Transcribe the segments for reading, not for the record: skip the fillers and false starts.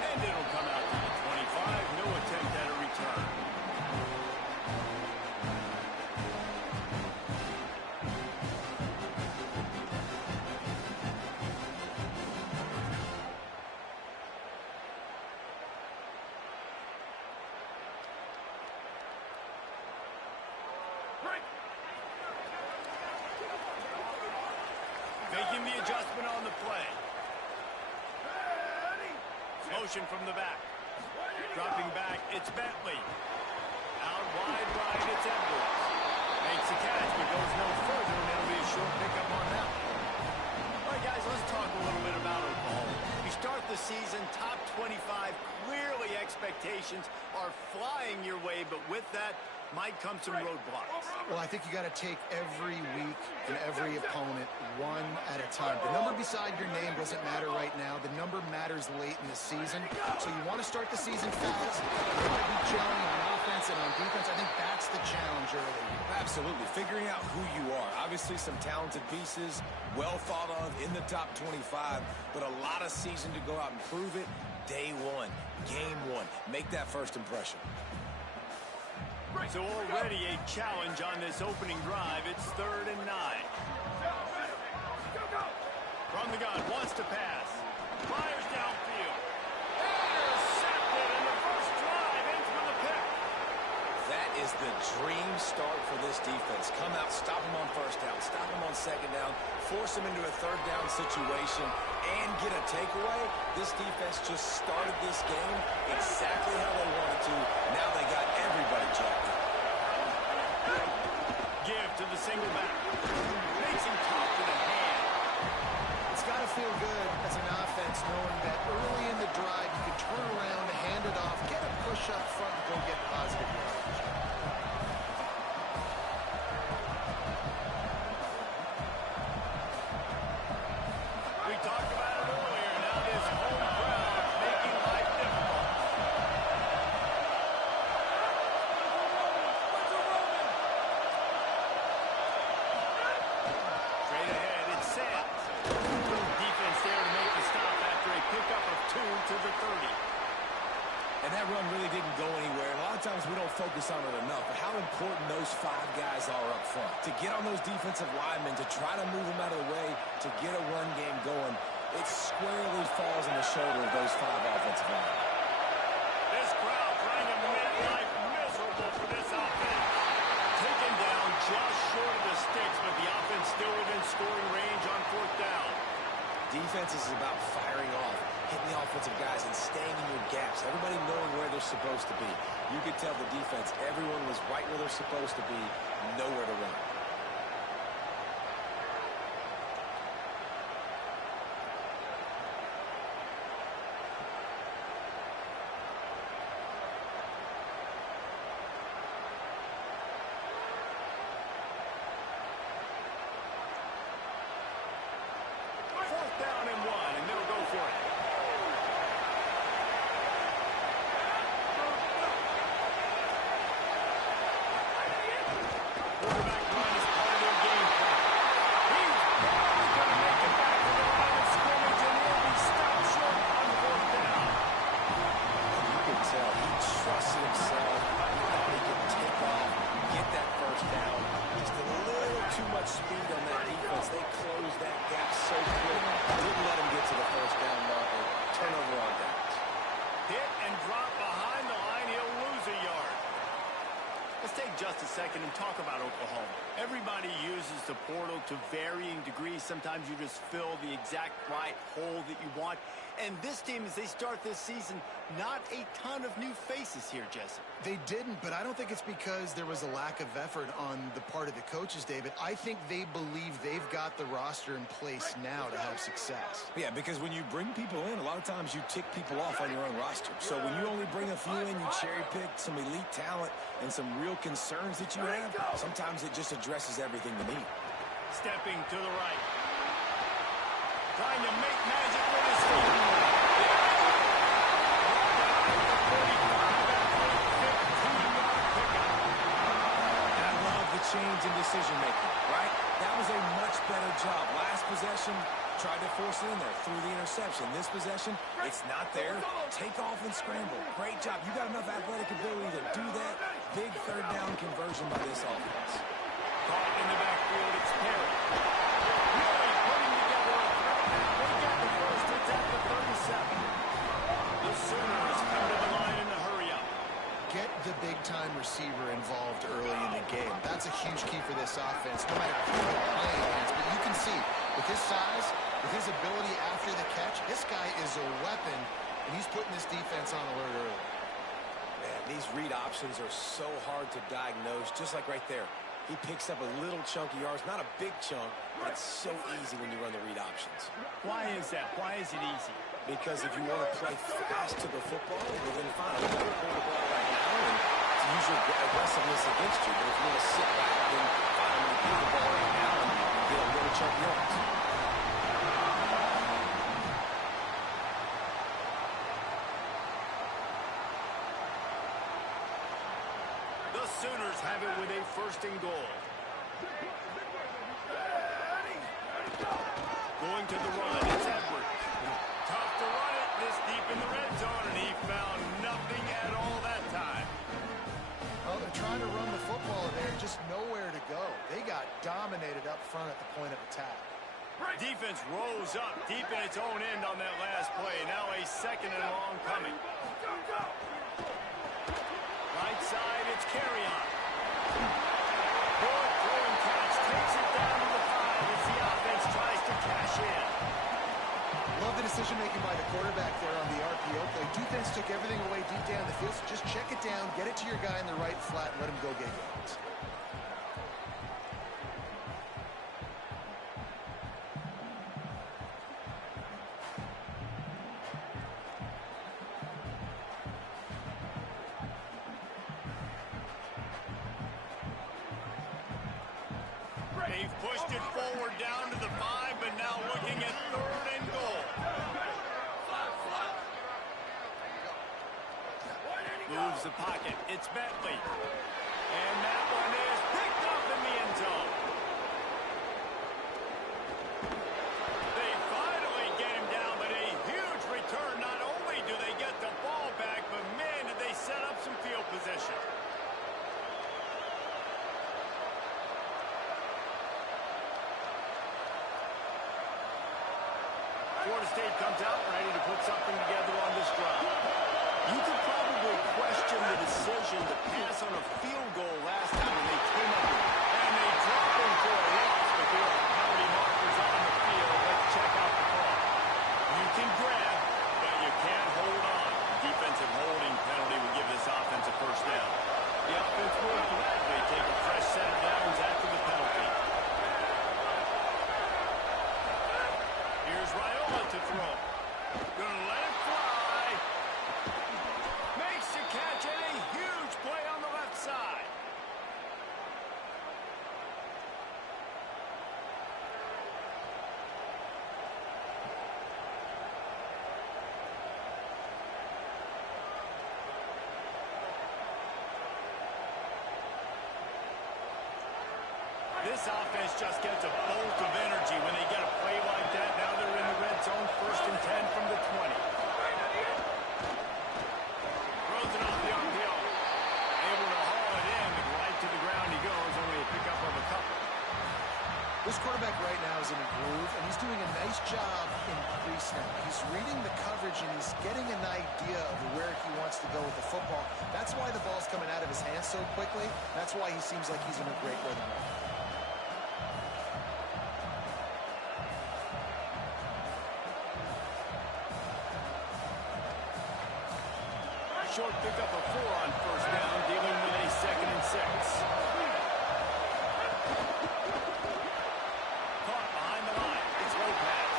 And it'll come out to the 25. No attempt at a return. Making the adjustment on the play. Motion from the back. Dropping back, it's Bentley. Out wide right, it's Edwards. Makes the catch, but goes no further, and it'll be a short pickup on that one. All right, guys, let's talk a little bit about Oklahoma. You start the season, top 25, clearly expectations are flying your way, but with that might come some roadblocks. Well, I think you got to take every week and every opponent one at a time. The number beside your name doesn't matter right now. The number matters late in the season. So you want to start the season fast. You want to be gelling on offense and on defense. I think that's the challenge early. Absolutely. Figuring out who you are. Obviously, some talented pieces, well thought of in the top 25, but a lot of season to go out and prove it. Day one, game one. Make that first impression. So already a challenge on this opening drive. It's 3rd and 9. From the gun, wants to pass. Fires downfield. Intercepted, and the first drive ends with a pick. That is the dream start for this defense. Come out, stop him on first down, stop him on second down, force him into a 3rd down situation, and get a takeaway. This defense just started this game exactly how they wanted to. Now they got everybody jacked up. Give to the single back. Makes him top to the hand. It's got to feel good as an offense knowing that early in the drive you can turn around, hand it off, get a push up front, and go get positive yardage. We talked about it earlier. Now this home crowd making life difficult. Straight ahead, it's Sands. Defense there to make the stop after a pickup of 2 to the 30. And that run really didn't go anywhere. And a lot of times we don't focus on it enough, but how important those 5 guys are up front. To get on those defensive linemen, to try to move them out of the way, to get a run game going, it squarely falls on the shoulder of those 5 offensive linemen. This crowd trying to make life miserable for this offense. Taken down just short of the sticks, but the offense still within scoring range on 4th down. Defense is about firing off, hitting the offensive guys and staying in your gaps. Everybody knowing where they're supposed to be. You could tell the defense, everyone was right where they're supposed to be, nowhere to run. Just a second and talk about Oklahoma. Everybody uses the portal to varying degrees. Sometimes you just fill the exact right hole that you want. And this team, as they start this season, not a ton of new faces here, Jesse. They didn't, but I don't think it's because there was a lack of effort on the part of the coaches, David. I think they believe they've got the roster in place now to have success. Yeah, because when you bring people in, a lot of times you tick people off on your own roster. So when you only bring a few in, you cherry pick some elite talent and some real concerns that you have, sometimes it just addresses everything you need. Stepping to the right. Trying to make magic with his feet. I love the change in decision making, right? That was a much better job. Last possession, tried to force it in there through the interception. This possession, it's not there. Take off and scramble. Great job. You got enough athletic ability to do that. Big third down conversion by this offense. Caught in the backfield, it's Perry. Really putting together a threat now. They got the first. It's at the 37. The Sooners come to the line in the hurry up. Get the big-time receiver involved early in the game. That's a huge key for this offense, no matter who they're playing against. But you can see, with his size, with his ability after the catch, this guy is a weapon, and he's putting this defense on alert early. Man, these read options are so hard to diagnose, just like right there. He picks up a little chunk of yards, not a big chunk, but it's so easy when you run the read options. Why is that? Why is it easy? Because if you want to play fast to the football, well, then fine. I'm going to pull the ball right now and to use your aggressiveness against you. But if you want to sit back, then fine. I'm going to pull the ball right now and get a little chunk of yards. The Sooners have it with a first and goal. Going to the run, it's Edwards. Tough to run it this deep in the red zone, and he found nothing at all that time. Well, they're trying to run the football there, just nowhere to go. They got dominated up front at the point of attack. Defense rose up deep in its own end on that last play. Now a second and long coming. Right side, it's Carry-On. Good throw and catch. Takes it down to the 5 as the offense tries to cash in. Love the decision-making by the quarterback there on the RPO play. Defense took everything away deep down the field, so just check it down, get it to your guy in the right flat, and let him go get yards. They've pushed it forward down to the 5, but now looking at third and goal. Moves the pocket. It's Bentley. And that one is picked up in the end zone. They finally get him down, but a huge return. Not only do they get the ball back, but man, did they set up some field position. Florida State comes out ready to put something together on this drive. You could probably question the decision to pass on a field goal last time when they came up with it. And they drop him for a loss, but there are penalty markers on the field. Let's check out the call. You can grab, but you can't hold on. Defensive holding penalty would give this offense a first down. The offense will gladly take a fresh set of downs after the penalty. Here's Raiola to throw. Gonna let it fly. Makes the catch and a huge play on the left side. This offense just gets a bolt of energy when they get a play like that. Now they're in the red zone, 1st and 10 from the 20. Throws it off the RPO. Able to haul it in, but right to the ground he goes. Only a pickup of a couple. This quarterback right now is in a groove, and he's doing a nice job in pre-snap. He's reading the coverage, and he's getting an idea of where he wants to go with the football. That's why the ball's coming out of his hands so quickly. That's why he seems like he's in a great rhythm right now. Short pickup of 4 on first down, dealing with a 2nd and 6. Caught behind the line. It's Lopez.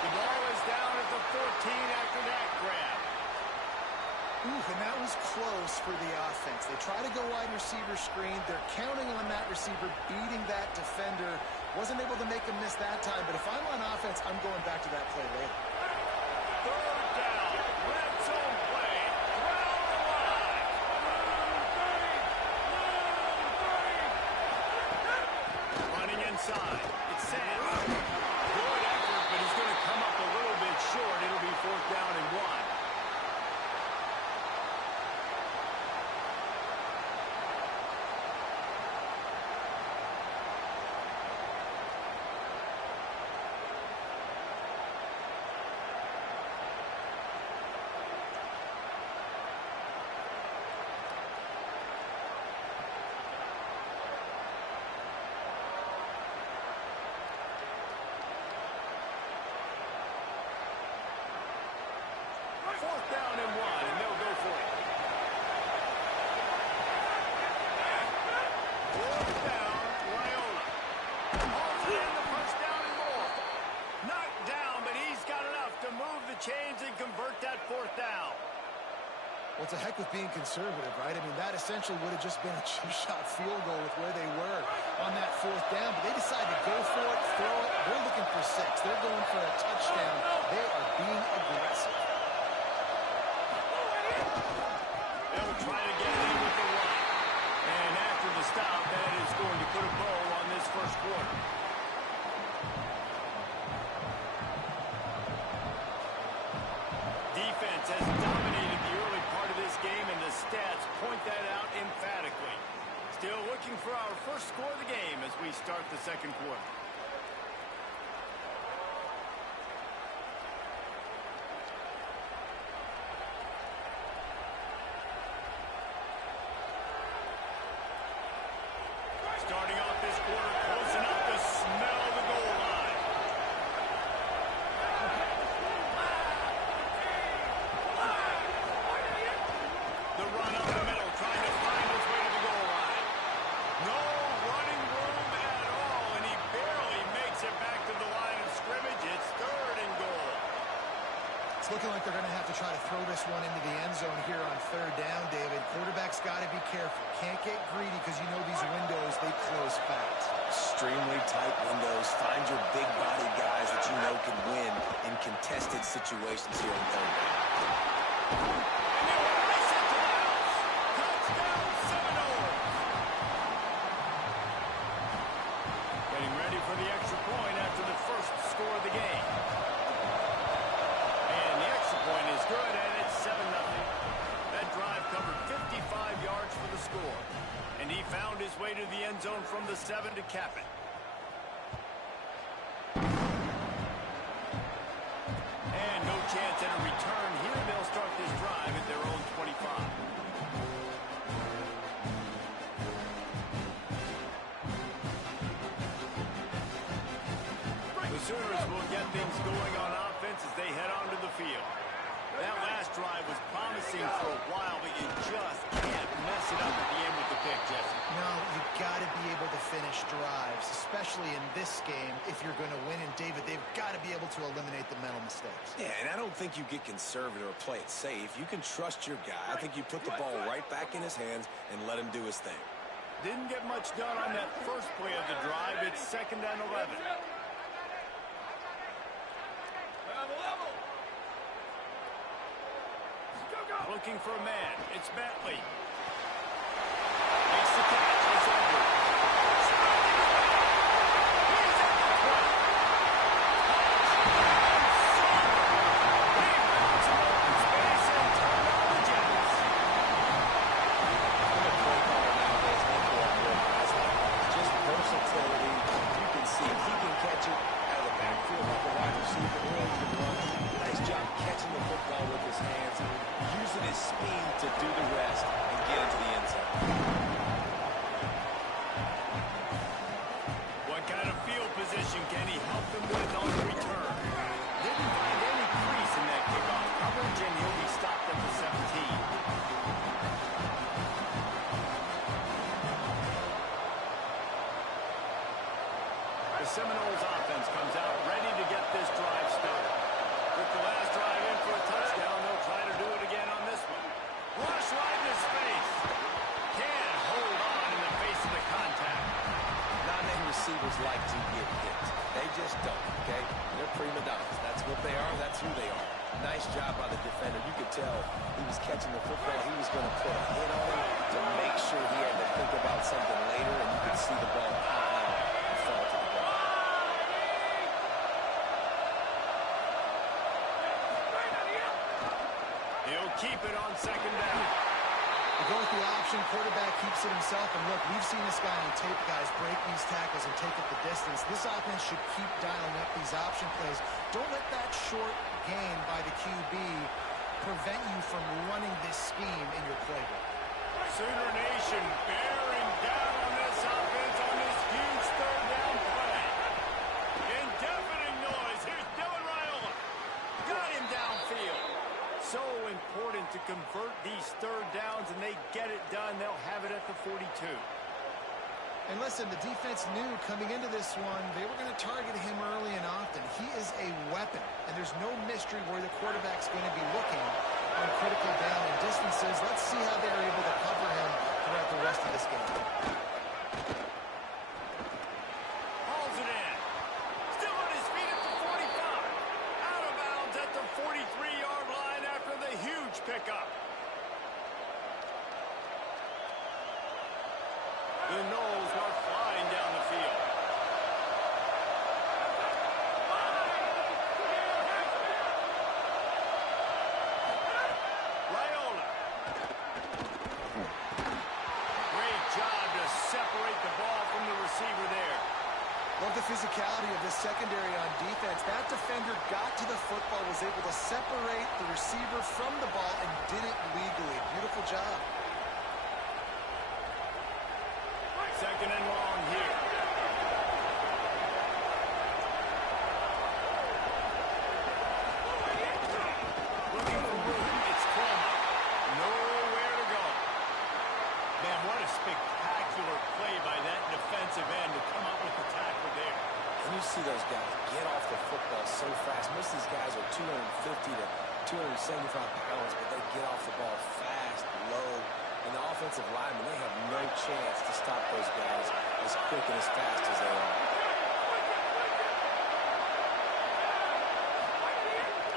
The ball is down at the 14 after that grab. Ooh, and that was close for the offense. They try to go wide receiver screen. They're counting on that receiver beating that defender. Wasn't able to make him miss that time, but if I'm on offense, I'm going back to that play later. Third down. Red zone play. Round the line. Running and side. It's Sam. Good effort, but he's going to come up a little bit short. It'll be 4th down and 1. Fourth down and 1, and they'll go for it. 4th down, Loyola. Holds it in, the first down and more. Knocked down, but he's got enough to move the chains and convert that 4th down. Well, it's a heck with being conservative, right? I mean, that essentially would have just been a chip-shot field goal with where they were on that 4th down. But they decided to go for it, throw it. They're looking for 6. They're going for a touchdown. They are being aggressive. They'll try to get it in with the run. And after the stop, that is going to put a bow on this first quarter. Defense has dominated the early part of this game, and the stats point that out emphatically. Still looking for our first score of the game as we start the second quarter. Starting off this quarter, close enough to smell the goal line. The run up the middle, trying to find his way to the goal line. No running room at all, and he barely makes it back to the line of scrimmage. It's 3rd and goal. It's looking like they're going to have to try to throw this one into the end zone here on 3rd down, David. Quarterback's got to be careful. Can't get greedy because you know these windows, they close fast. Extremely tight windows. Find your big body guys that you know can win in contested situations here on 3rd down. And they will race it to the house. Touchdown, Seminoles. Getting ready for the extra point after the first score of the game. And the extra point is good, and it's 7-0. That drive covered 55 yards for the score. And he found his way to the end zone from the 7 to cap it. And no chance at a return here. They'll start this drive at their own 25. The Sooners will get things going on offense as they head onto the field. That last drive was promising for a while, but you just can't mess it up at the end with the pick, Jesse. No, you've got to be able to finish drives, especially in this game if you're going to win. And, David, they've got to be able to eliminate the mental mistakes. Yeah, and I don't think you get conservative or play it safe. You can trust your guy. I think you put the ball right back in his hands and let him do his thing. Didn't get much done on that first play of the drive. It's 2nd and 11. Looking for a man. It's Bentley. Makes the catch. It's over. He's at the 20. Rebounds in open space and turned on the Jets. The play caller nowadays, they go up with guys like that. Just versatility. You can see he can catch it out of the backfield like a wide receiver or he can run. Nice job catching the football with his hands, using his speed to do the rest and get into the end zone. What kind of field position can he help them with on the return? Didn't find any crease in that kickoff coverage, and he'll be stopped at the 17. The Seminoles offense comes out ready to get this drive started. With the last drive in for a touchdown, they'll try to do it again on this one. Rush right in his face. Can't hold on in the face of the contact. Not many receivers like to get hit. They just don't, okay? They're prima donnas. That's what they are. That's who they are. Nice job by the defender. You could tell he was catching the football. He was going to put a hit on him to make sure he had to think about something later, and you could see the ball pop out and fall to the ground. He'll keep it on second down. We go with the option. Quarterback keeps it himself. And look, we've seen this guy on tape, guys, break these tackles and take it the distance. This offense should keep dialing up these option plays. Don't let that short gain by the QB prevent you from running this scheme in your playbook. Sooner Nation bearing down on this offense on this huge third down play. In deafening noise, here's Dylan Raiola. Got him downfield. So important to convert these third downs, and they get it done. They'll have it at the 42. And listen, the defense knew coming into this one, they were going to target him early and often. He is a weapon, and there's no mystery where the quarterback's going to be looking on critical down and distances. Let's see how they're able to cover him throughout the rest of this game. Hauls it in. Still on his feet at the 45. Out of bounds at the 43-yard line after the huge pickup. The Knowles are flying down the field. Raiola. Great job to separate the ball from the receiver there. Love the physicality of this secondary on defense. That defender got to the football, was able to separate the receiver from the ball, and did it legally. Beautiful job. Second and long here. Looking for room. It's Chroma. Nowhere to go. Man, what a spectacular play by that defensive end to come up with the tackle there. And you see those guys get off the football so fast. Most of these guys are 250 to 275 pounds, but they get off the ball fast, low. And the offensive linemen, they have no chance to stop those guys as quick and as fast as they are.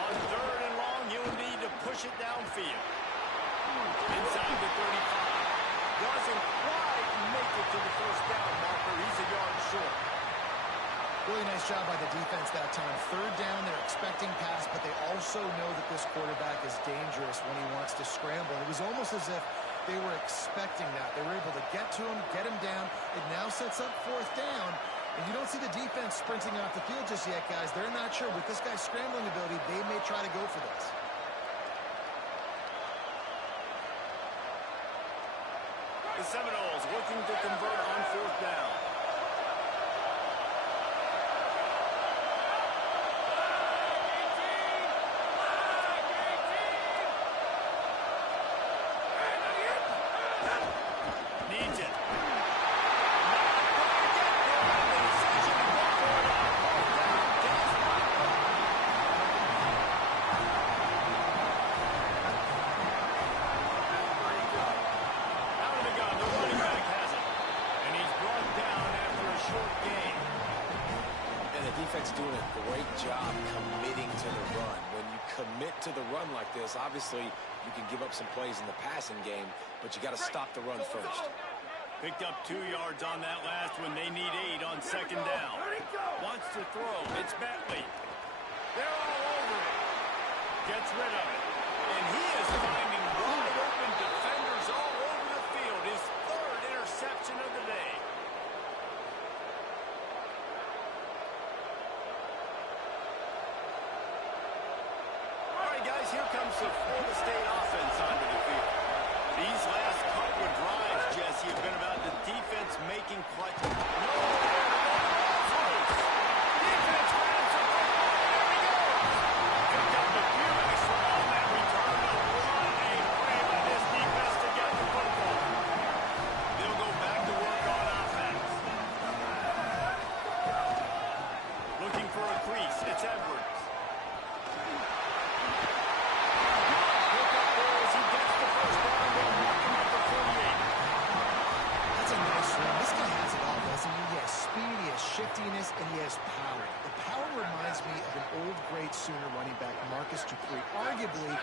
On third and long, you'll need to push it downfield. Inside the 35. Doesn't quite make it to the first down marker. He's a yard short. Really nice job by the defense that time. Third down, they're expecting pass, but they also know that this quarterback is dangerous when he wants to scramble. And it was almost as if they were expecting that. They were able to get to him, get him down. It now sets up fourth down. And you don't see the defense sprinting off the field just yet, guys. They're not sure. With this guy's scrambling ability, they may try to go for this. The Seminoles looking to convert on fourth down. Needs it. Defense doing a great job committing to the run. When you commit to the run like this, obviously you can give up some plays in the passing game, but you got to stop the run first. Picked up 2 yards on that last one. They need 8 on second down. Wants to throw. It's Bentley. They're all over it. Gets rid of it. And he is finding wide open defenders all over the field. His third interception of the day. Guys, here comes the Florida State offense onto the field. These last couple of drives, Jesse, have been about the defense making clutch. No, defense grabs the football. There he goes. Picked up a few extra on that return. What a play by this defense to get the football. They'll go back to work on offense. Looking for a crease. It's Edwards. Shiftiness, and he has power. The power reminds me of an old great Sooner running back, Marcus Dupree, arguably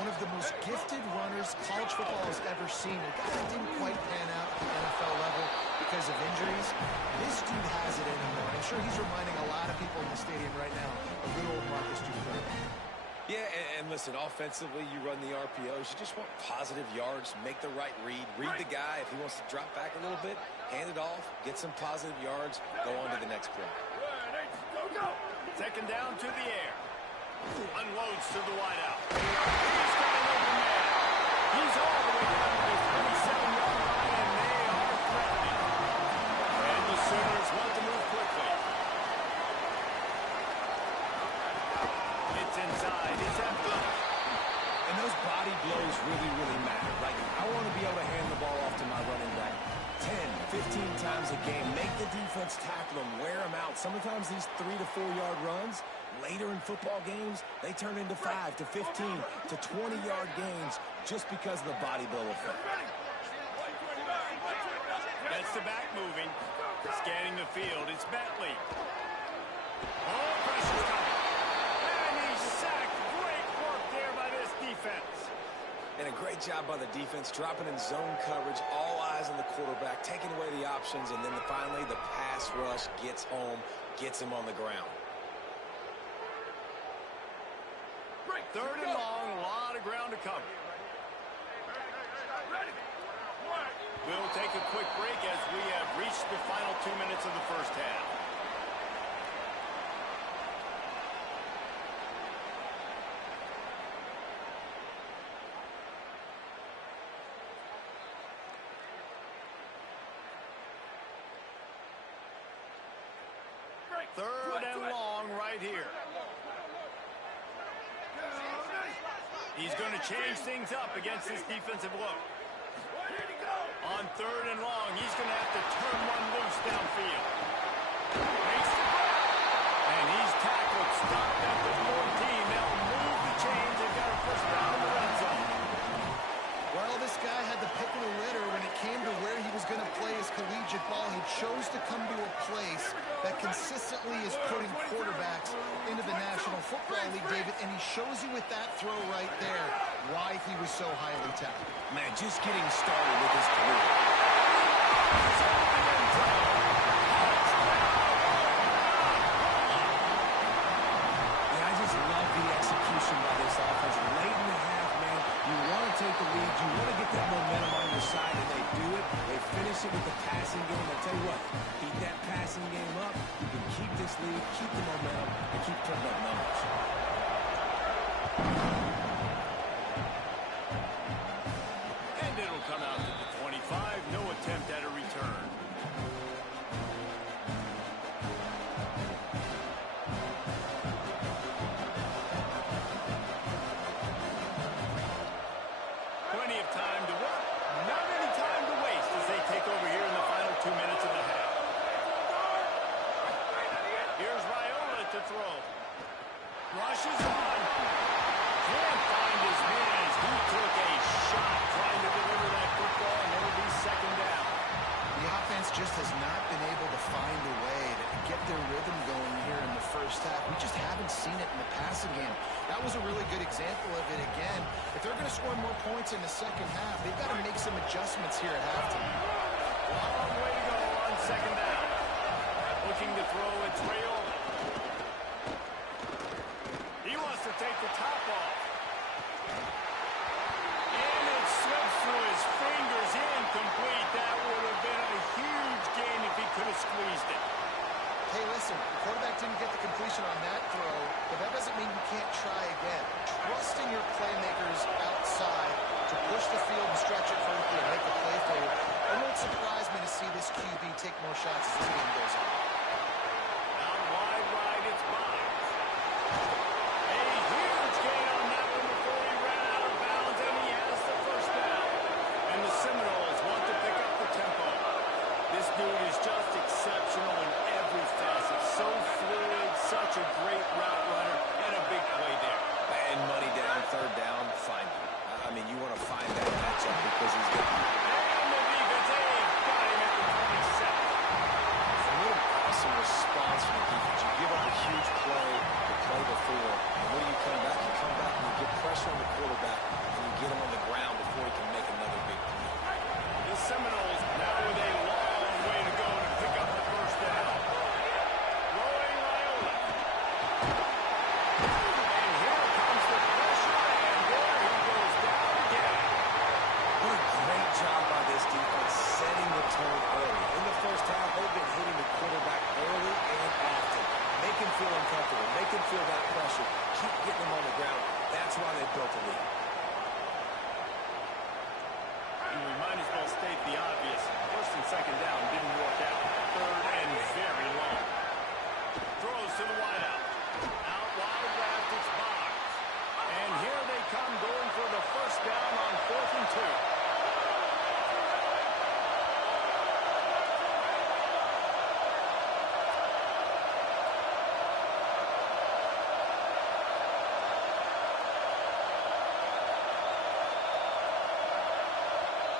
one of the most gifted runners college football has ever seen. A guy that didn't quite pan out at the NFL level because of injuries. This dude has it anymore. I'm sure he's reminding a lot of people in the stadium right now of good old Marcus Dupree. Yeah, And listen, offensively, you run the RPOs. You just want positive yards, make the right read the guy. If he wants to drop back a little bit, hand it off, get some positive yards, go on to the next play. Second down to the air. Unloads to the wideout. He's got an open man. He's all the way down to the 27-yard line, and they are threatening. And the Sooners want to move quickly. It's inside. It's empty. And those body blows really, really matter. Like, I want to be able to hand the ball off to my running back 10, 15 times a game. Make the defense tackle them, wear them out. Sometimes these 3 to 4 yard runs, later in football games, they turn into 5 to 15 to 20-yard gains just because of the body blow effect. That's the back moving. Scanning the field. It's Bentley. Oh, pressure's coming. And he's sacked. Great work there by this defense. And a great job by the defense, dropping in zone coverage, all eyes on the quarterback, taking away the options, and then finally the pass rush gets home, gets him on the ground. Third and long, a lot of ground to cover. We'll take a quick break as we have reached the final 2 minutes of the first half. Third and long right here. He's going to change things up against this defensive look. On third and long, he's going to have to turn one loose downfield. Makes the grab. And he's tackled. Stopped at the 14. They'll move the chains. They've got a first down in the red zone. Well, this guy had the pick of the litter when it came to where he was going to play his collegiate ball. He chose to come to a place that consistently is putting quarterbacks into the National Football League, David, and he shows you with that throw right there why he was so highly touted. Man, just getting started with his career. Yeah, I just love the execution by this offense. Late in the half, man, you want to take the lead. You want to get that momentum on your side, and they do it. They finish it with the passing game. I tell you what, keep that passing game up. You can keep this lead, keep the momentum, and keep putting up numbers. And it'll come out to the 25. No attempt at a return. Plenty of time to work. Not any time to waste as they take over here in the final 2 minutes of the half. Here's Raiola to throw. Rushes on. Can't find his man as he took a shot trying to deliver that football, and it'll be second down. The offense just has not been able to find a way to get their rhythm going here in the first half. We just haven't seen it in the passing game. That was a really good example of it again. If they're going to score more points in the second half, they've got to make some adjustments here at halftime. Long way to go on second down. Looking to throw, it's Raiola. He wants to take the top off. And it slips through his fingers, incomplete. That would have been a huge gain if he could have squeezed it. Hey, listen, the quarterback didn't get the completion on that throw, but that doesn't mean you can't try again. Trust in your playmakers outside to push the field and stretch it vertically and make a play for you. It won't surprise me to see this QB take more shots as this game goes on. Out wide right, it's Bonds. A huge gain on that one before he ran out of bounds, and he has the first down. And the Seminoles want to pick up the tempo. This dude is just exceptional in every facet. So fluid, such a great route runner, and a big play there. And money down, third down, find him. I mean, you want to find that matchup because he's got... And the defense, got him at the 27. A little awesome response from the defense. You give up a huge play, built a lead. And we might as well state the obvious. First and second down didn't work out. Third and very long. Throws to the wideout. Out wide left, it's Boggs. And here they come going for the first down on 4th and 2.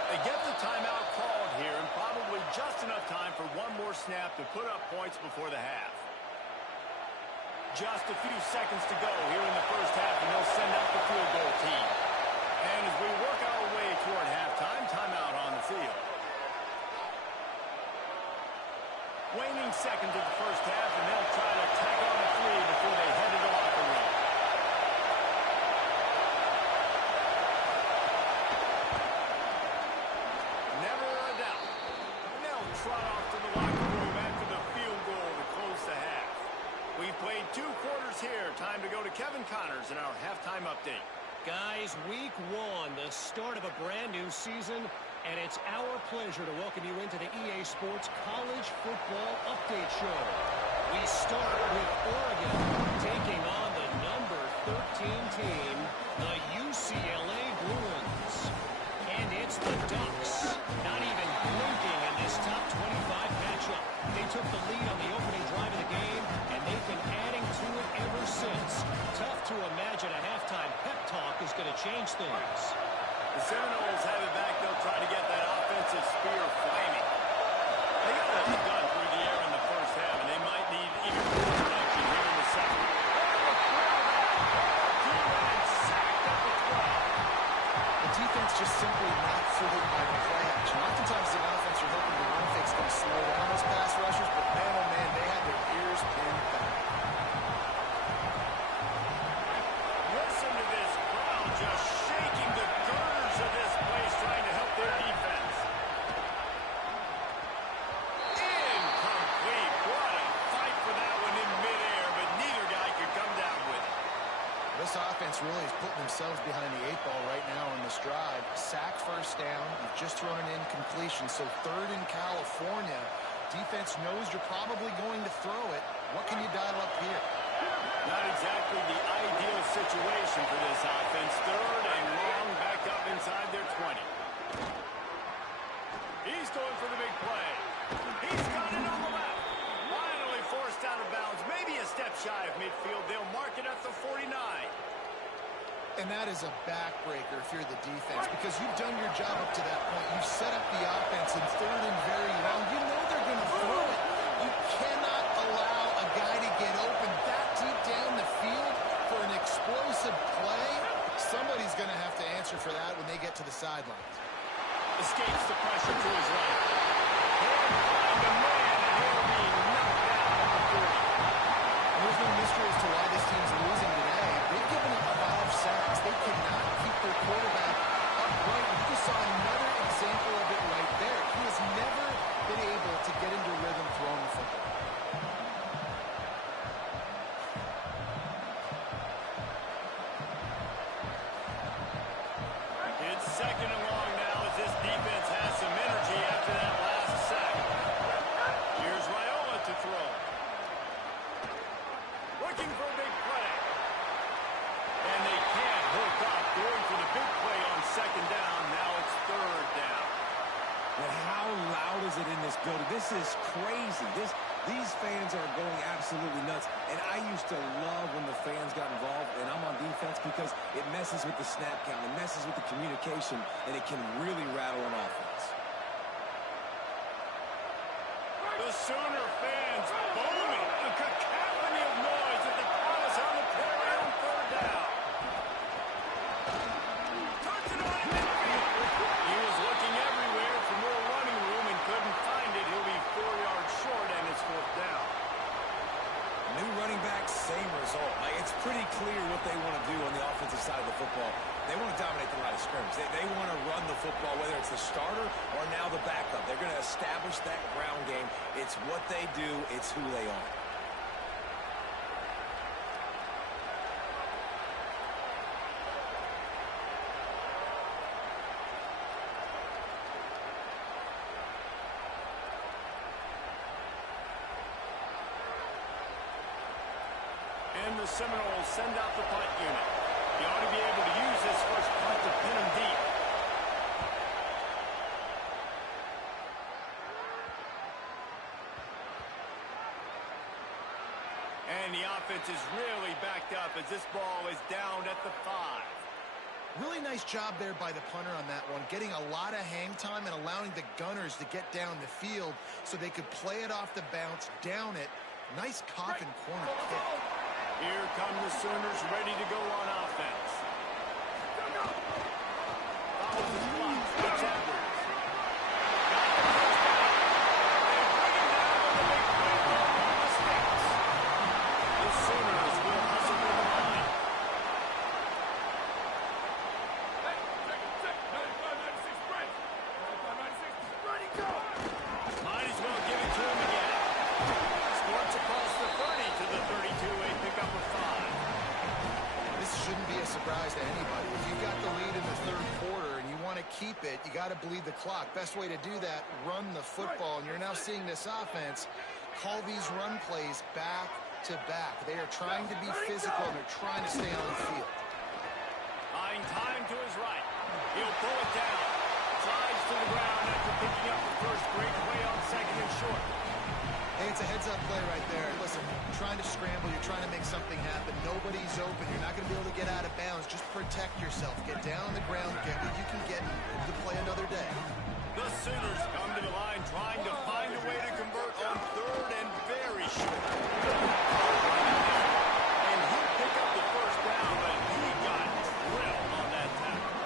They get the timeout called here, and probably just enough time for one more snap to put up points before the half. Just a few seconds to go here in the first half, and they'll send out the field goal team. And as we work our way toward halftime, timeout on the field. Waning seconds of the first half, and they'll try to tack on a 3 before they head to the locker room. Never a doubt. They'll trot off to the locker room after the field goal to close the half. We've played 2 quarters here. Time to go to Kevin Connors in our halftime update. Guys, week 1, the start of a brand new season, and it's our pleasure to welcome you into the EA Sports College Football Update Show. We start with Oregon taking on the number 13 team, the UCLA Bruins. And it's the Ducks, not even blinking in this top 25 matchup. They took the lead on the opening drive of the game, and they've been adding to it ever since. Tough to imagine a halftime pep talk is going to change things. The Seminoles have it back. They'll try to get that offensive spear flaming. They got that done through the air in the first half, and they might need even more production here in the second. The defense just simply not fooled by the play action. Oftentimes the offense are hoping the run fake's going to slow down those pass rushers, but man, oh man, they had their ears pinned back. Listen to this crowd just shaking the girders of this place, trying to help their defense. Incomplete. What a fight for that one in midair, but neither guy could come down with it. This offense really is putting themselves behind the 8 ball right now on this drive. Sack first down. You've just thrown an incompletion, so 3rd in California. Defense knows you're probably going to throw it. What can you dial up here? Not exactly the ideal situation for this offense. 3rd and long, back up inside their 20. He's going for the big play. He's got it on the left. Finally forced out of bounds. Maybe a step shy of midfield. They'll mark it at the 49. And that is a backbreaker if you're the defense, because you've done your job up to that point. You've set up the offense in 3rd and very long. You know they're going to throw it. You cannot allow a guy to get open that deep down the field for an explosive play. Somebody's going to have to answer for that when they get to the sidelines. Escapes the pressure to his right. Can't find a man, and he'll be knocked down at the 40. There's no mystery as to why this team's losing today. They've given up 5 sacks. They cannot keep their quarterback upright. You just saw another example of it right there. He has never been able to get into rhythm throwing the football. It's 2nd and long now as this defense has some energy after that last sack. Here's Raiola to throw. Looking for a big play. And they can't hook up. Going for the big play on 2nd down. Now it's 3rd down. But how loud is it in this building? This is crazy. These fans are going absolutely nuts. And I used to love when the fans got involved, and I'm on defense, because it messes with the snap count. It messes with the communication, and it can really rattle an offense. The Sooner fans booming. A cacophony of noise at the Palace on the prairie on 3rd down. Turns it on in midfield. He was looking everywhere for more running room and couldn't find it. He'll be 4 yards short, and it's 4th down. New running back, same result. It's pretty clear what they want to do on the offensive side of the football. They want to dominate the line of scrimmage. They want to run the football, whether it's the starter or now the backup. They're going to establish that ground game. It's what they do. It's who they are. Seminoles send out the punt unit. You ought to be able to use this first punt to pin them deep. And the offense is really backed up as this ball is down at the 5. Really nice job there by the punter on that one, getting a lot of hang time and allowing the Gunners to get down the field so they could play it off the bounce, down it. Nice coffin corner kick. Here come the Sooners ready to go on offense. Follows his blocks. It's Edwards. The Sooners will hustle to the line. Might as well give it to him again. Sports across the 30 to the 32, a pickup of 5. This shouldn't be a surprise to anybody. If you've got the lead in the third quarter and you want to keep it, you got to bleed the clock. Best way to do that, run the football. And you're now seeing this offense call these run plays back to back. They are trying to be physical and they're trying to stay on the field. Buying time to his right. He'll pull it down. Slides to the ground after picking up the first. Great play on second and short. Hey, it's a heads-up play right there. Listen, you're trying to scramble. You're trying to make something happen. Nobody's open. You're not going to be able to get out of bounds. Just protect yourself. Get down on the ground. Get what you can get to play another day. The Sooners come to the line trying to find a way to convert on third and very short. And he'll pick up the first down, but he got drilled on that tackle.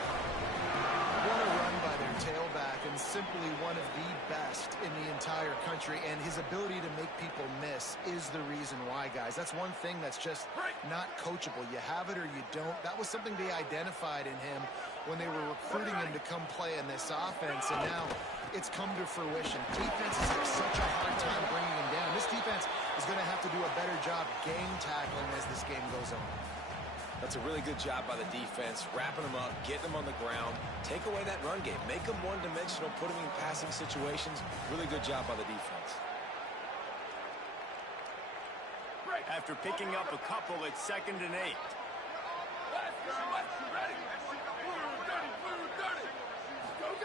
What a run by their tailback, and simply one of the best in the entire country. And his ability to make people miss is the reason why, guys. That's one thing that's just not coachable. You have it or you don't. That was something they identified in him when they were recruiting him to come play in this offense, and now it's come to fruition. Defenses have such a hard time bringing him down. This defense is going to have to do a better job game tackling as this game goes on. That's a really good job by the defense, wrapping them up, getting them on the ground, take away that run game, make them one-dimensional, put them in passing situations. Really good job by the defense. After picking up a couple, it's 2nd and 8.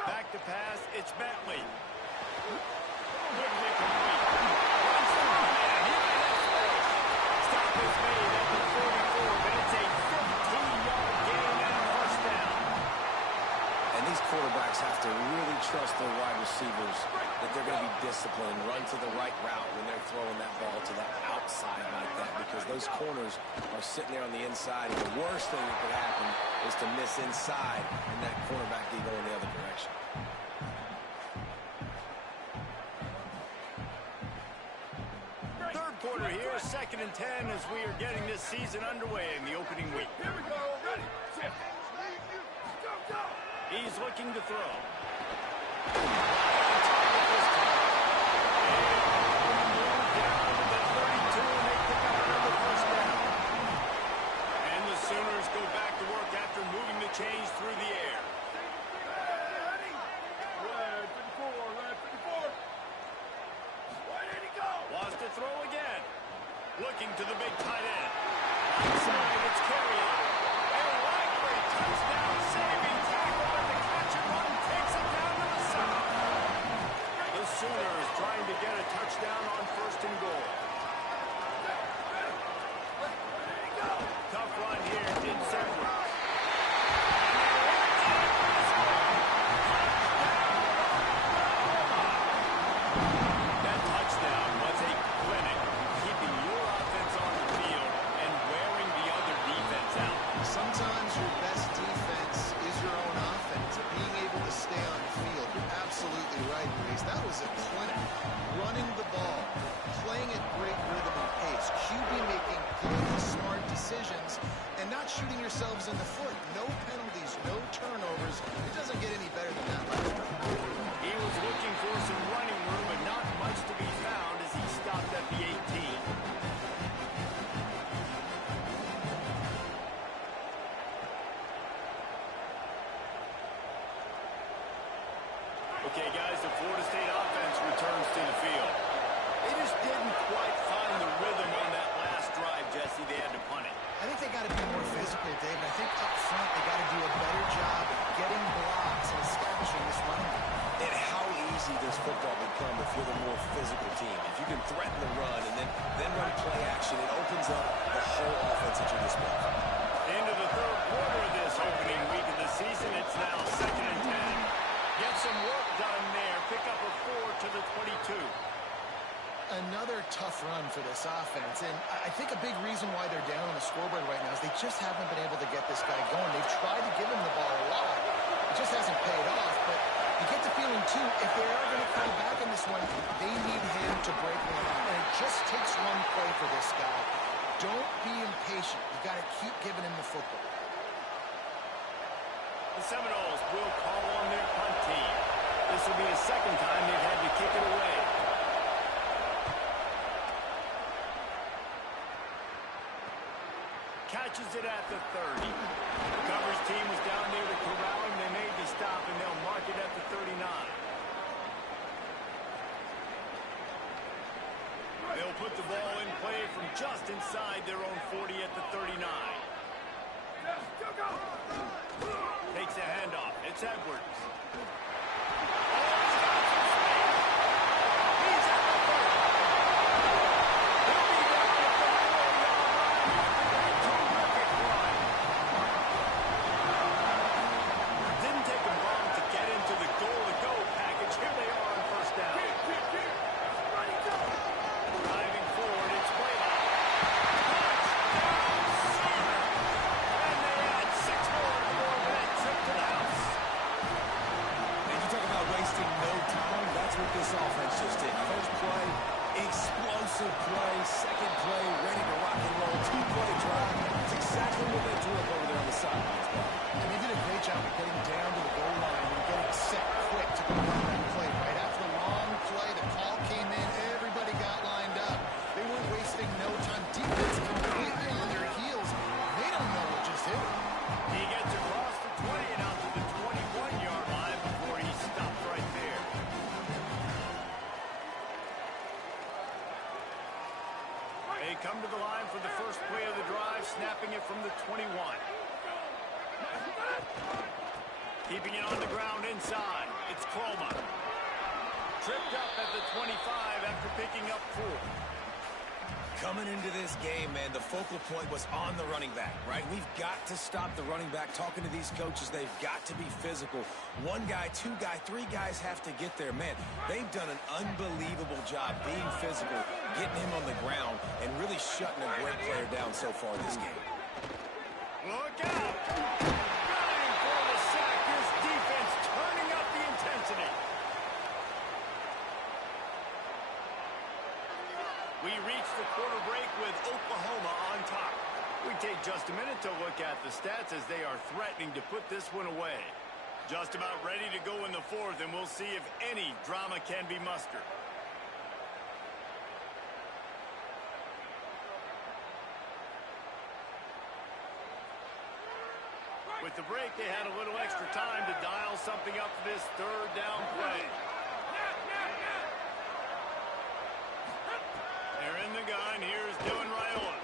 Back to pass, it's Bentley. Quickly complete. Runs through the man. He might have space. Stop is made at the 44, but it's a 15-yard gain and a first down. And these quarterbacks have to really trust their wide receivers that they're going to be disciplined, run to the right route when they're throwing that ball to the outside like that, because those corners are sitting there on the inside, and the worst thing that could happen is to miss inside and that cornerback be going the other direction. Third quarter here, 2nd and 10 as we are getting this season underway in the opening week. Here we go, ready, set, go. He's looking to throw. And the Sooners go back to work after moving the chains through the air. Red 54. Wants to throw again. Looking to the big tight end. Outside, it's Carrier. A likely touchdown saving tackle, but the catch and run takes it down to the 7. The Sooners trying to get a touchdown on 1st and goal. Tough run here in Edwards. That touchdown was a clinic, keeping your offense on the field and wearing the other defense out. Sometimes your best defense is your own offense, being able to stay on the field. You're absolutely right, Reese. That was a clinic. Running the ball, playing at great rhythm and pace, QB making good, smart decisions, and not shooting yourselves in the foot. No penalties, no turnovers. It doesn't get any better than that. He was looking for some running room, but not much to be found as he stopped at the 18. Okay, guys, the Florida State offense returns to the field. They just didn't quite find the rhythm on that last drive, Jesse. They had to punt it. I think they got to be more physical, David. I think up front they got to do a better job of getting blocks and establishing this running game. And how easy does football become if you're the more physical team? If you can threaten the run and then run play action, it opens up the whole offense at your disposal. Into the third quarter of this opening week of the season, it's now 2nd and 10. Get some work done there. Pick up a 4 to the 22. Another tough run for this offense, and I think a big reason why they're down on the scoreboard right now is they just haven't been able to get this guy going. They've tried to give him the ball a lot. It just hasn't paid off, but you get the feeling, too, if they are going to come back in this one, they need him to break one out, and it just takes one play for this guy. Don't be impatient. You got to keep giving him the football. The Seminoles will call on their punt team. This will be the second time they've had to kick it away. Catches it at the 30. The coverage team was down near the corral, and they made the stop, and they'll mark it at the 39. They'll put the ball in play from just inside their own 40 at the 39. Takes a handoff. It's Edwards. This offense just did. First play, explosive play. Second play, ready to rock and roll. Two-play drive. It's exactly what they drew up over there on the sidelines. And they did a great job of getting down to the goal line and getting set quick to go run that play. Right after the long play, the call came in. Everybody got lined up. They weren't wasting no time. Defense completely on their heels. They don't know what just hit them. He gets across the 20 and out to the 21-yard line before he stopped right there. They come to the line for the first play of the drive, snapping it from the 21. Keeping it on the ground inside. It's Croma. Tripped up at the 25 after picking up 4. Coming into this game, man, the focal point was on the running back, right? We've got to stop the running back. Talking to these coaches, they've got to be physical. One guy, two guy, three guys have to get there. Man, they've done an unbelievable job being physical, getting him on the ground, and really shutting a great player down so far this game. Look out! Gunning for the sack. This defense turning up the intensity. We reach the quarter break with Oklahoma on top. We take just a minute to look at the stats as they are threatening to put this one away. Just about ready to go in the fourth, and we'll see if any drama can be mustered. With the break, they had a little extra time to dial something up for this third down play. They're in the gun. Here's Dylan Raiola.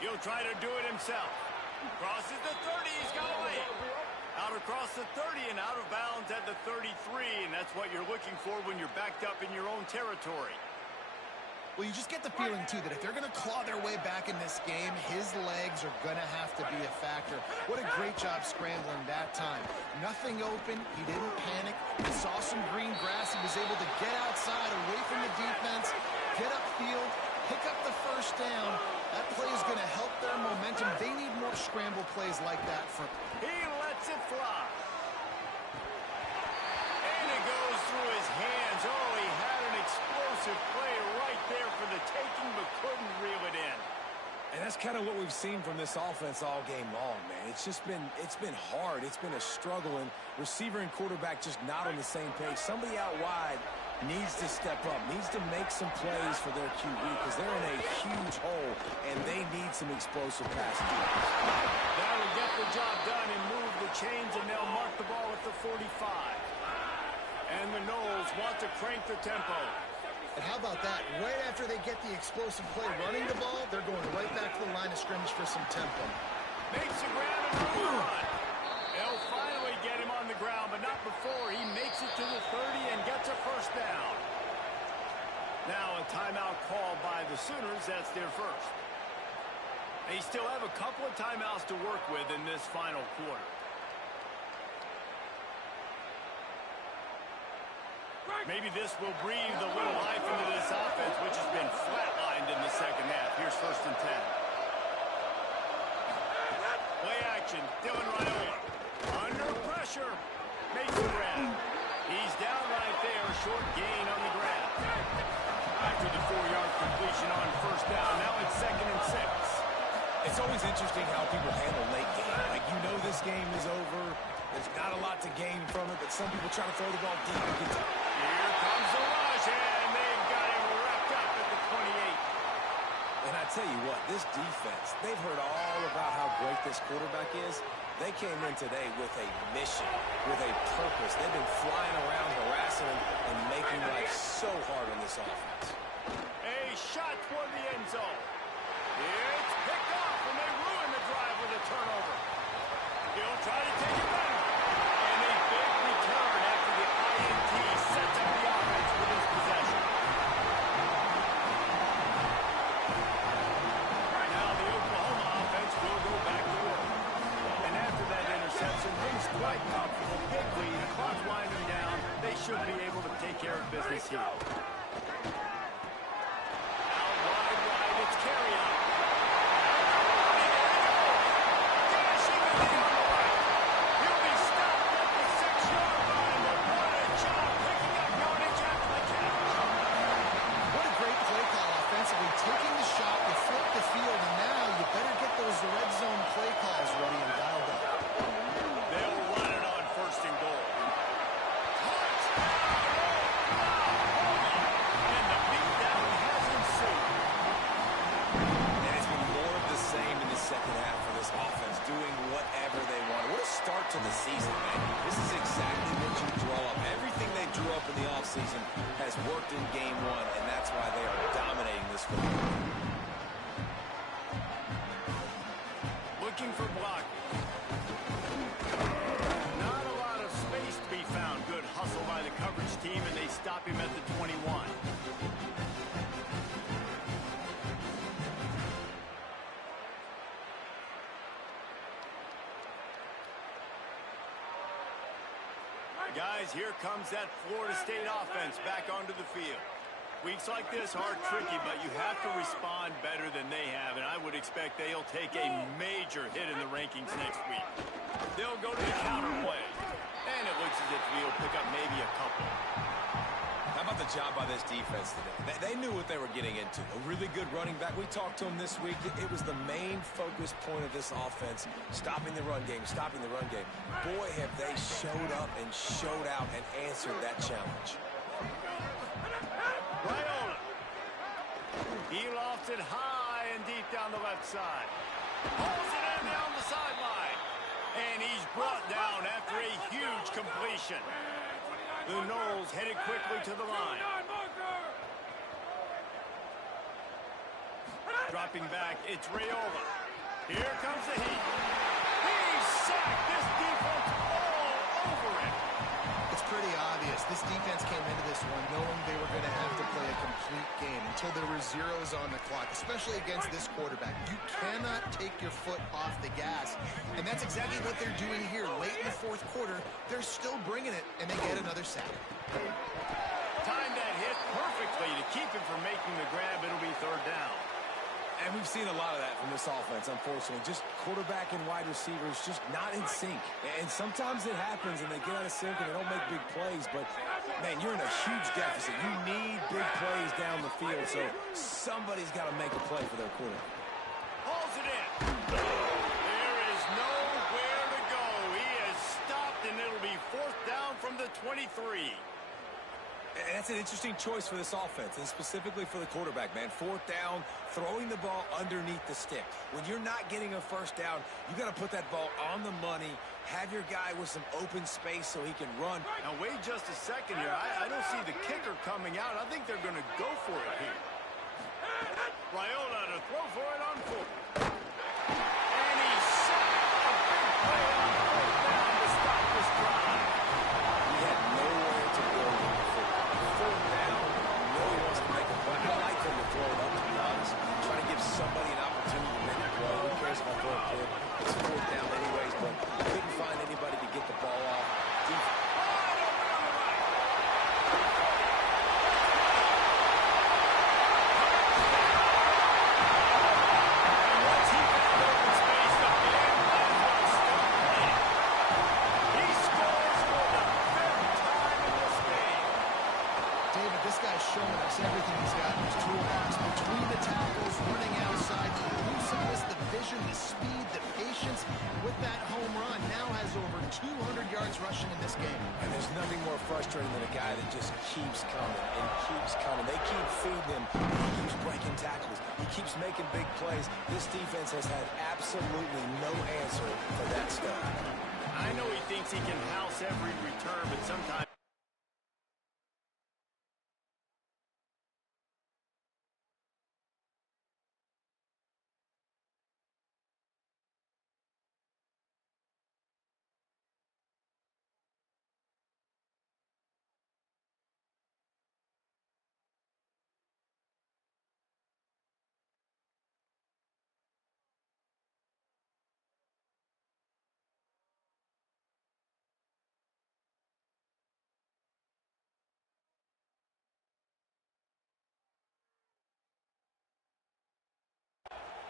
He'll try to do it himself. Crosses the 30. He's got away. Out across the 30 and out of bounds at the 33. And that's what you're looking for when you're backed up in your own territory. Well, you just get the feeling, too, that if they're going to claw their way back in this game, his legs are going to have to be a factor. What a great job scrambling that time. Nothing open. He didn't panic. He saw some green grass. He was able to get outside, away from the defense, get upfield, pick up the first down. That play is going to help their momentum. They need more scramble plays like that from. He lets it fly. And it goes through his hands. Oh, he had an explosive play right there for the taking, but couldn't reel it in. And that's kind of what we've seen from this offense all game long, man. It's been hard. It's been a struggle, and receiver and quarterback just not on the same page. Somebody out wide needs to step up, needs to make some plays for their QB because they're in a huge hole, and they need some explosive passing. That'll get the job done and move the chains, and they'll mark the ball at the 45. And the Noles want to crank the tempo. And how about that? Right after they get the explosive play running the ball, they're going right back to the line of scrimmage for some tempo. Makes the ground and room to run. They'll finally get him on the ground, but not before he makes it to the 30 and gets a first down. Now a timeout called by the Sooners. That's their first. They still have a couple of timeouts to work with in this final quarter. Maybe this will breathe a little life into this offense, which has been flatlined in the second half. Here's 1st and 10. Play action. Dylan Raiola. Under pressure. Makes the grab. He's down right there. Short gain on the grab. After the 4-yard completion on 1st down, now it's 2nd and 6. It's always interesting how people handle late game. Like, you know this game is over. There's not a lot to gain from it, but some people try to throw the ball deep and get to it. Here comes the rush, and they've got him wrapped up at the 28. And I tell you what, this defense, they've heard all about how great this quarterback is. They came in today with a mission, with a purpose. They've been flying around, harassing him, and making life so hard on this offense. A shot toward the end zone. It's picked off, and they ruin the drive with a turnover. He'll try to take it back. And a big return after the INT sets up the offense with his possession. Now the Oklahoma offense will go back to work. And after that interception, things quite comfortable. Big lead, clock winding down. They should be able to take care of business here. Out wide, it's carry out. Taking the shot, you flip the field, and now you better get those red zone play calls ready and dialed up. They'll run it on 1st and goal. And the beatdown has ensued. And it's been more of the same in the second half for this offense, doing whatever they want. What a start to the season, man. This is exactly what you draw up. Everything they drew up in the offseason has worked in game 1, and that's why they are dominating this football. Looking for blocking. Not a lot of space to be found. Good hustle by the coverage team, and they stop him at the 21. Guys, here comes that Florida State offense back onto the field. Weeks like this are tricky, but you have to respond better than they have, and I would expect they'll take a major hit in the rankings next week. They'll go to the counter play, and it looks as if we'll pick up maybe a couple. How about the job by this defense today? They knew what they were getting into. A really good running back. We talked to him this week. It was the main focus point of this offense, stopping the run game, stopping the run game. Boy, have they showed up and showed out and answered that challenge. Raiola. He lofts it high and deep down the left side. Pulls it in down the sideline. And he's brought down after a huge completion. The Noles headed quickly to the line. Dropping back, it's Raiola. Here comes the heat. He's sacked. This defense all over it. It's pretty obvious. This defense came into this one knowing they were going to have to play a complete game until there were zeros on the clock, especially against this quarterback. You cannot take your foot off the gas, and that's exactly what they're doing here. Late in the 4th quarter, they're still bringing it, and they get another sack. Timed that hit perfectly to keep him from making the grab. It'll be 3rd down. And we've seen a lot of that from this offense, unfortunately. Just quarterback and wide receivers just not in sync. And sometimes it happens, and they get out of sync, and they don't make big plays. But, man, you're in a huge deficit. You need big plays down the field, so somebody's got to make a play for their quarterback. Hauls it in. There is nowhere to go. He is stopped, and it'll be 4th down from the 23. And That's an interesting choice for this offense, and specifically for the quarterback, man. Fourth down, throwing the ball underneath the stick. When you're not getting a first down, you got to put that ball on the money, have your guy with some open space so he can run. Now, wait just a second here. I don't see the kicker coming out. I think they're going to go for it here. Raiola to throw for it on fourth. And he set a big play on fourth down to stop this drive. He had nowhere to go with the football. Fourth down, really wants to make a play. I like him to throw it up, to be honest. Try to give somebody an opportunity to make a play. Who cares if I throw a kid? It's fourth down anyways, but couldn't find anybody to get the ball off. Showing us everything he's got in his toolbox. Between the tackles, running outside, the elusiveness, the vision, the speed, the patience. With that home run, now has over 200 yards rushing in this game. And there's nothing more frustrating than a guy that just keeps coming and keeps coming. They keep feeding him. He keeps breaking tackles. He keeps making big plays. This defense has had absolutely no answer for that stuff. I know he thinks he can house every return, but sometimes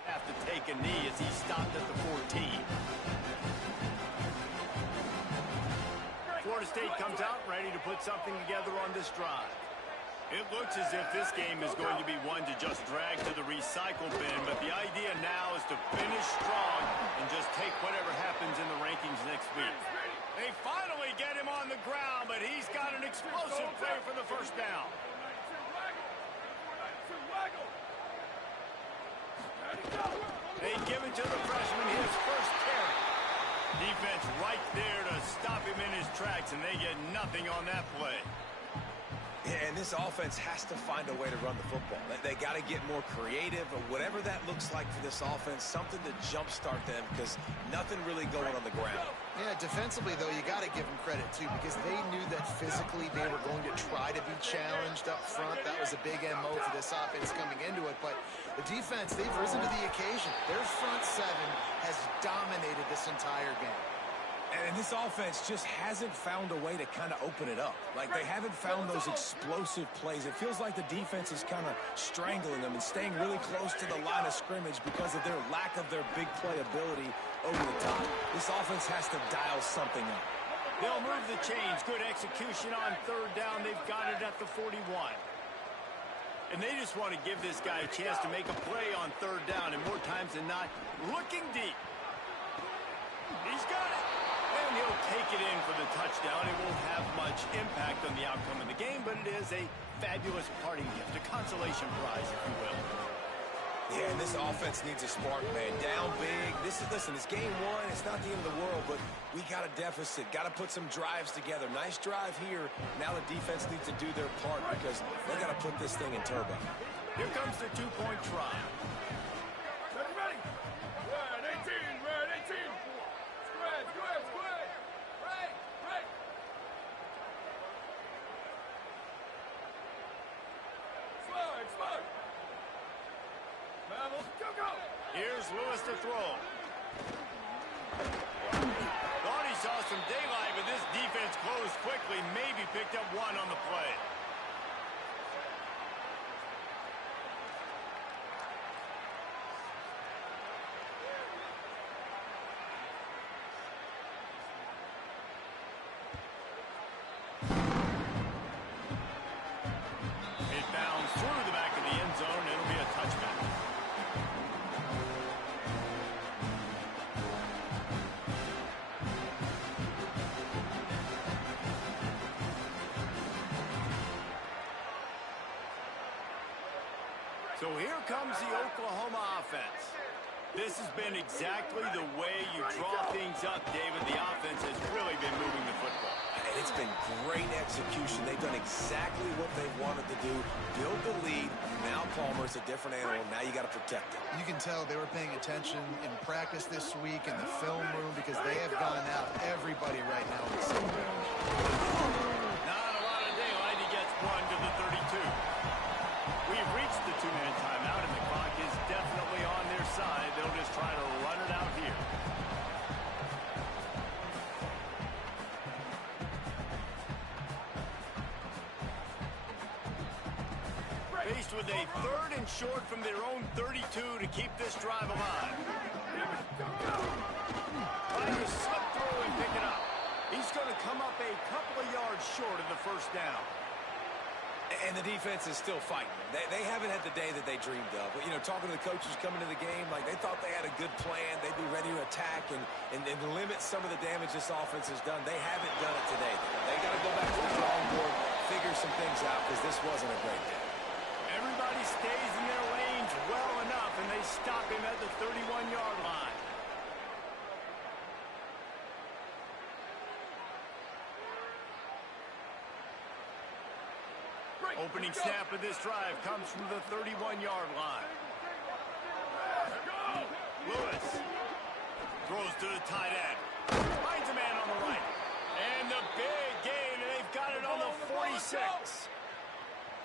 have to take a knee as he stopped at the 14. Florida State comes out ready to put something together on this drive. It looks as if this game is going to be one to just drag to the recycle bin, but the idea now is to finish strong and just take whatever happens in the rankings next week. They finally get him on the ground, but he's got an explosive play for the first down. They give it to the freshman his first carry. Defense right there to stop him in his tracks, and they get nothing on that play. Yeah, and this offense has to find a way to run the football. They got to get more creative, or whatever that looks like for this offense, something to jumpstart them, because nothing really going on the ground. Yeah, defensively, though, you got to give them credit, too, because they knew that physically they were going to try to be challenged up front. That was a big MO for this offense coming into it, but the defense, they've risen to the occasion. Their front seven has dominated this entire game. And this offense just hasn't found a way to kind of open it up. Like, they haven't found those explosive plays. It feels like the defense is kind of strangling them and staying really close to the line of scrimmage because of their lack of their big play ability over the top. This offense has to dial something up. They'll move the chains. Good execution on third down. They've got it at the 41. And they just want to give this guy a chance to make a play on third down, and more times than not, looking deep. He's got it. And he'll take it in for the touchdown. It won't have much impact on the outcome of the game, but it is a fabulous parting gift, a consolation prize, if you will. Yeah, and this offense needs a spark, man. Down big. Listen, it's game one. It's not the end of the world, but we got a deficit. Got to put some drives together. Nice drive here. Now the defense needs to do their part because they got to put this thing in turbo. Here comes the two-point try. Ready? Red 18, red 18. Square. Right. Slide. Go. Here's Lewis to throw. Thought he saw some daylight, but this defense closed quickly. Maybe picked up one on the play. It bounds through the back of the end zone. It'll be a touchback. So here comes the Oklahoma offense. This has been exactly the way you draw things up, David. The offense has really been moving the football. And it's been great execution. They've done exactly what they wanted to do. Build the lead. Now Palmer's a different animal. Now you got to protect it. You can tell they were paying attention in practice this week in the film room because they have gone out everybody right now in the same range. Not a lot of daylight. He gets one to the 32. We've reached the 2-minute timeout, and the clock is definitely on their side. They'll just try to run it out here. Faced with a 3rd and short from their own 32 to keep this drive alive. Trying to slip through and pick it up. He's going to come up a couple of yards short of the first down. And the defense is still fighting. They haven't had the day that they dreamed of. But, you know, talking to the coaches coming to the game, like they thought they had a good plan. They'd be ready to attack and limit some of the damage this offense has done. They haven't done it today. They got to go back to the drawing board, figure some things out because this wasn't a great day. Everybody stays in their lanes well enough, and they stop him at the 31-yard line. Opening snap of this drive comes from the 31-yard line. Lewis throws to the tight end. Finds a man on the right. And the big gain, and they've got it on the 46.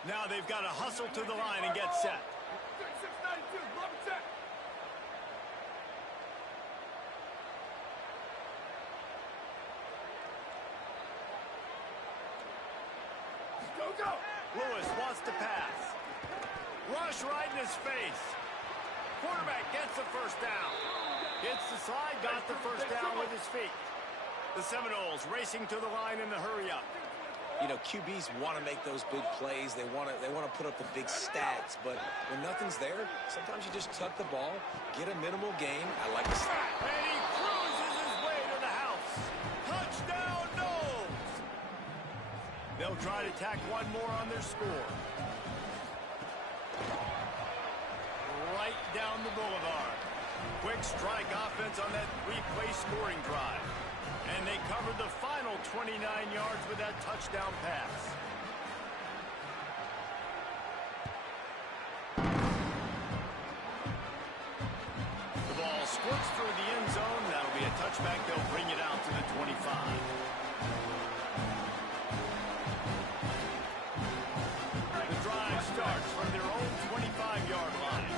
Now they've got to hustle to the line and get set. Lewis wants to pass. Rush right in his face. Quarterback gets the first down. Hits the slide, got the first down with his feet. The Seminoles racing to the line in the hurry-up. You know, QBs want to make those big plays. They want to put up the big stats. But when nothing's there, sometimes you just tuck the ball, get a minimal gain. I like the slide. And he cruises his way to the house. Touchdown, Noles! They'll try to tack one more on their score. Right down the boulevard. Quick strike offense on that 3-play scoring drive. And they covered the final 29 yards with that touchdown pass. The ball squirts through the end zone. That'll be a touchback. They'll bring it out to the 25. The drive starts from their own 25-yard line.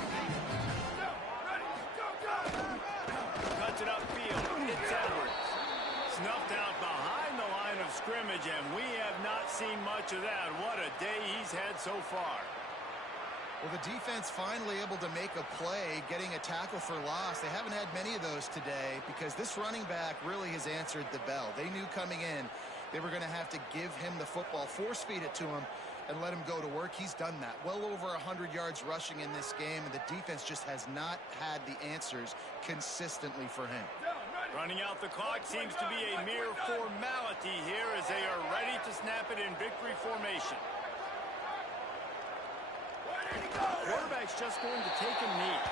Cuts it upfield. It's Edwards. Snuffed out behind the line of scrimmage, and we have not seen much of that. What a day he's had so far. Well, the defense finally able to make a play, getting a tackle for loss. They haven't had many of those today because this running back really has answered the bell. They knew coming in they were going to have to give him the football, force feed it to him, and let him go to work. He's done that. Well over 100 yards rushing in this game, and the defense just has not had the answers consistently for him. Running out the clock seems to be a mere formality here as they are ready to snap it in victory formation. Quarterback's just going to take a knee.